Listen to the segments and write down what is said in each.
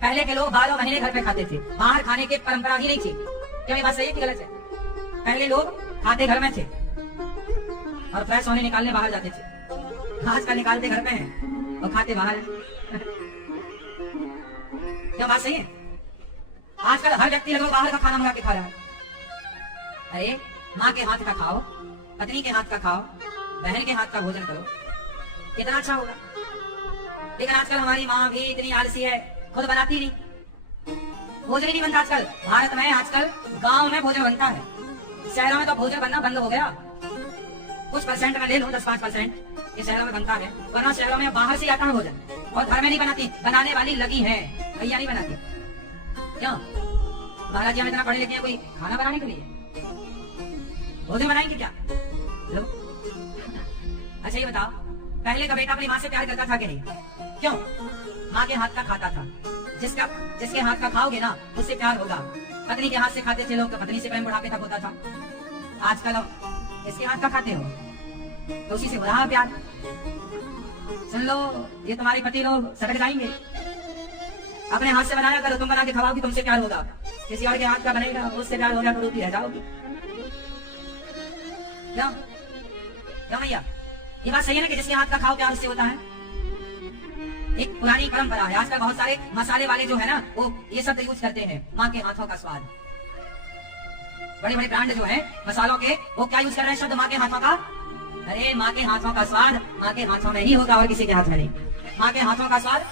पहले के लोग 12 महीने घर पे खाते थे, बाहर खाने की परंपरा ही नहीं थी। क्या ये बात सही है कि गलत है? पहले लोग खाते घर में थे और फ्रेश होने निकालने बाहर जाते थे। आजकल निकालते घर में हैं और खाते बाहर हैं। क्या बात सही है? आजकल हर व्यक्ति लगभग बाहर का खाना मंगा के खा रहा है। अरे माँ के हाथ का खाओ, पत्नी के हाथ का खाओ, बहन के हाथ का भोजन करो, कितना अच्छा होगा। लेकिन आजकल हमारी माँ भी इतनी आलसी है, खुद बनाती नहीं, भोजन ही नहीं बनता। आजकल भारत में, आजकल गांव में भोजन बनता है, शहरों में तो भोजन बनना बंद हो गया। कुछ परसेंट में ले लूं, 10-5% ये शहरों में बनता है, वरना शहरों में बाहर से आता है भोजन, और घर में नहीं बनाती। बनाने वाली लगी है, भैया नहीं बनाती। क्यों? महाराज जी हम इतना पढ़े लिखे हैं, कोई खाना बनाने के लिए भोजन बनाएंगे क्या? लो अच्छा ये बताओ, पहले का बेटा अपनी माँ से प्यार करता था कि नहीं? क्यों? माँ के हाथ का खाता था। जिसके हाथ का खाओगे ना उससे प्यार होगा। पत्नी के हाथ से खाते थे लोग तो पत्नी से प्रेम बुढ़ापे तक होता था। आजकल इसके हाथ का खाते हो तो उसी से हो रहा प्यार। सुन लो, ये तुम्हारे पति लोग सटक जाएंगे। अपने हाथ से बनाया करो, तुम बना के खवाओगी, तुमसे प्यार होगा। किसी और के हाथ का बनेगा, उससे प्यार होगा तो रोती रह जाओगी। क्यों? क्यों भैया? ये बात सही है ना कि जिसके हाथ का खाओ प्यार उससे होता है। एक पुरानी परंपरा है। आजकल बहुत सारे मसाले वाले जो है ना, वो ये सब यूज करते हैं, माँ के हाथों का स्वाद। बड़े बड़े ब्रांड जो है मसालों के, वो क्या यूज कर रहे हैं शब्द? माँ के हाथों का। अरे माँ के हाथों का स्वाद माँ के हाथों में ही होगा और किसी के हाथ में नहीं। माँ के हाथों का स्वाद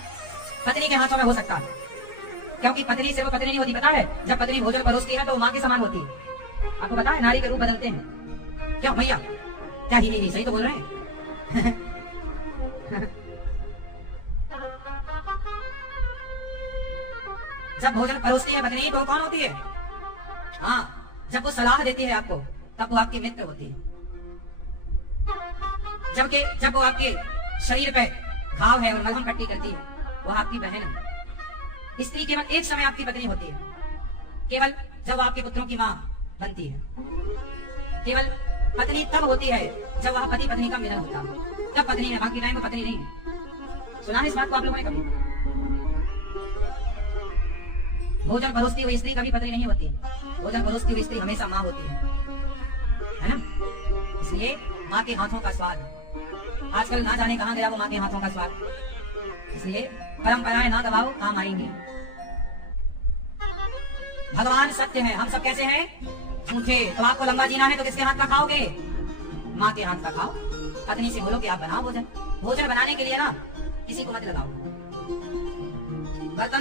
पत्नी के हाथों में हो सकता है, क्योंकि पत्नी से वो पत्नी नहीं होती। पता है, जब पत्नी भोजन परोसती है तो वो माँ के समान होती है। आपको पता है नारी के रूप बदलते हैं। क्यों भैया? क्या ही सही तो बोल रहे हैं। जब भोजन परोसती है पत्नी तो कौन होती है? हाँ, जब वो सलाह देती है आपको तब वो आपकी मित्र होती है। जब वो आपके शरीर पे घाव है और मलहम पट्टी करती है, वो आपकी बहन है। स्त्री केवल एक समय आपकी पत्नी होती है, केवल जब आपके पुत्रों की माँ बनती है। केवल पत्नी तब होती है जब वह पति पत्नी का मिलन होता है, तब पत्नी है, बाकी टाइम वो पत्नी नहीं है। सुना इस बात को आप लोगों ने कभी? भोजन परोसती हुई स्त्री कभी पत्नी नहीं होती। भोजन परोसती हुई स्त्री हमेशा माँ होती है ना? इसलिए माँ के हाथों का स्वाद, आजकल ना जाने कहां गया वो माँ के हाथों का स्वाद। इसलिए परंपराएं ना दबाओ, काम आएंगी। भगवान सत्य है, हम सब कैसे हैं? झूठे। तो आपको लंबा जीना है तो किसके हाथ का खाओगे? माँ के हाथ का खाओ। पत्नी से बोलो कि आप बनाओ भोजन। भोजन बनाने के लिए ना किसी को मत लगाओ। बर्तन